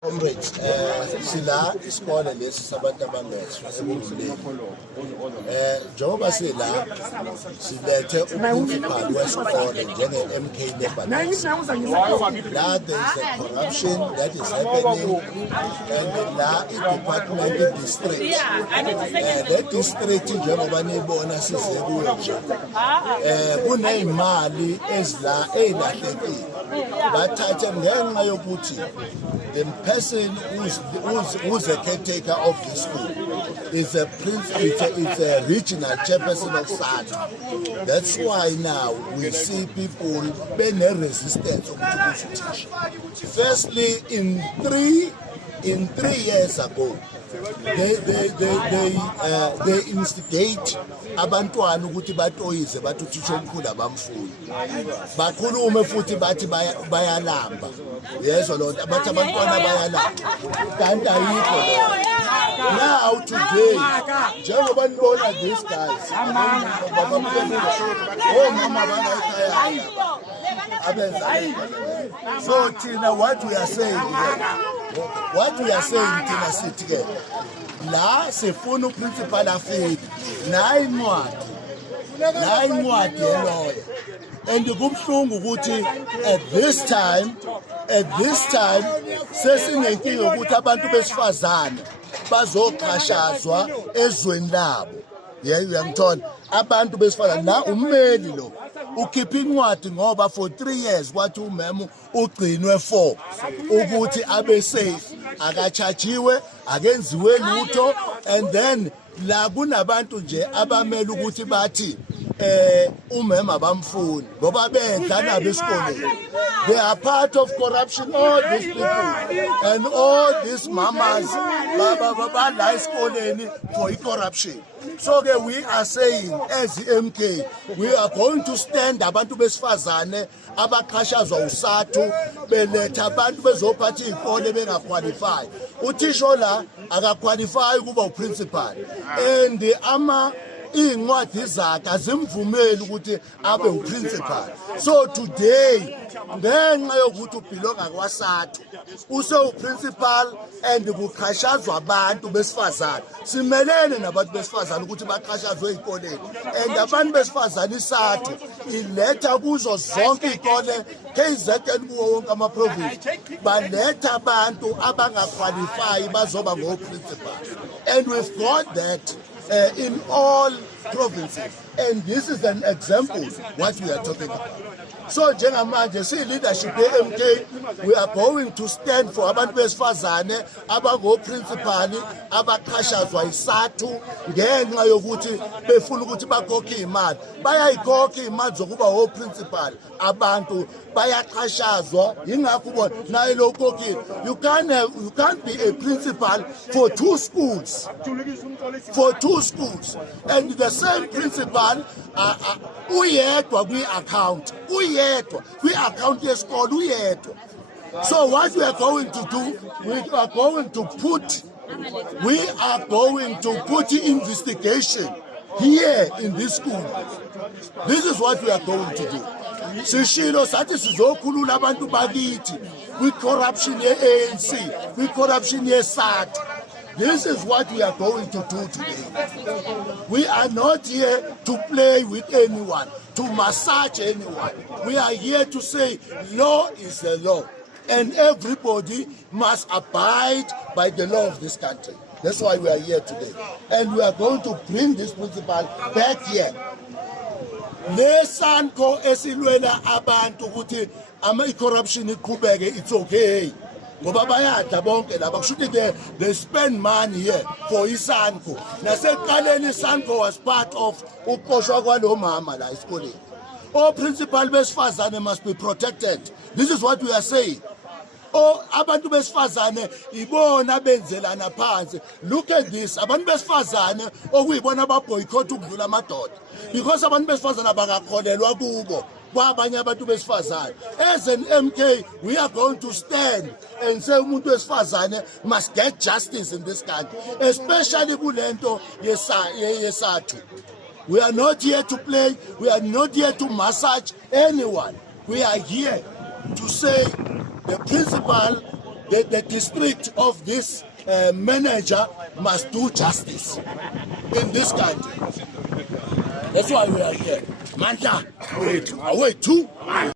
Comrades, sila isikole lesi sabantu abangezwa ekululeni. Njengoba sila silethe uprincipal wesikole njenge-MK Lebanese. La there is a corruption that is happening and la i-department district. Le district njengoba nibona size kuyo nje. Kuney'mali ey'lahlekile. Bathathe ngenxa yokuthi the person who's a caretaker of the school is it's a regional chairperson of SADC. That's why now we see people being resistant to teach. Firstly, in three years ago, they instigate abantwana ukuthi batoyize bathi uthisha omkhulu abamfuyi bakhulume futhi bathi bayalamba yezwa lonto abathi abantwana bayalamba kanti ayikho now today njengoba nibona these guys mama bana ekhaya abenza so thina what we are saying thina sithi ke la sifuna uprincipal afike nayi incwadi yeloya and kubhlungu ukuthi at this time sesinenkinga ukuthi abantu besifazane bazoqhashazwa ezweni labo uyangithola abantu besifazane la ummeli lo ukhipha incwadi ngoba for 3 years kwathi umemo ugcinwe 4 ukuthi abe safe akachajiwe akenziwe lutho and then la kunabantu nje abamela ukuthi bathi umema abamfuni ngoba bedla nabo esikoleni. They are part of corruption, all these people and all these mamas bala esikoleni for corruption. So we are saying as MK we are going to stand abantu besifazane abaqhashazwa usathu beletha abantu bezophatha izikole bengaqualify. Uthisho la akaqualify kuba uprincipal and iy'ncwadi zakhe azimvumeli ukuthi abe uprincipal. So today ngenxa yokuthi ubhilonga kwasathu usewuprincipal and kuqhashazwa abantu besifazane simelene nabantu besifazane ukuthi baqhashazwe ey'koleni and abantu besifazane isathu iletha kuzo zonke iy'kole KZN kuwo wonke amaprovinsi baletha abantu abangaqualify bazoba ngo-principal and we've got that in all provinces, and this is an example what we are talking about. So njengamanje si leadership ye-MK we are going to stand for abantu besifazane abango-principal abaqhashazwa isathu ngenxa yokuthi befuna ukuthi bakhokhe imali bayayikhokha imali zokuba o-principal abantu bayaqhashazwa ingakho ubona naye lo ukhokhile you can't be a principal for two schools and the same principal uyedwa kwi-account kwi-account yesikole uyedwa. So what we are going to do, we are going to put investigation here in this school. This is what we are going to do. Sishilo sathi sizokhulula abantu bakithi kwi-corruption ye-ANC, kwi-corruption ye-SADC. This is what we are going to do today. We are not here to play with anyone, to massage anyone. We are here to say law is the law and everybody must abide by the law of this country. That's why we are here today. And we are going to bring this principle back here. Lesanko esilwela abantu ukuthi i-corruption iqhubeke, it's okay. Ngoba bayadla bonke laba kushuthi they spend money here for isanko. Nasekuqaleni isanko was part of uqoshwa kwalo mama la esikoleni. All principal besifazane must be protected. This is what we are saying. Abantu besifazane ibona benzelana phansi. Look at this. Abantu besifazane okuyibona ababoycott ukudlula amadoda because abantu besifazane abangakholelwa kubo. As an MK, we are going to stand and say umuntu wesifazane must get justice in this country, especially kulento yesathu. We are not here to play, we are not here to massage anyone. We are here to say the principal the district of this manager must do justice in this country. That's why we are here. Mandla, wait,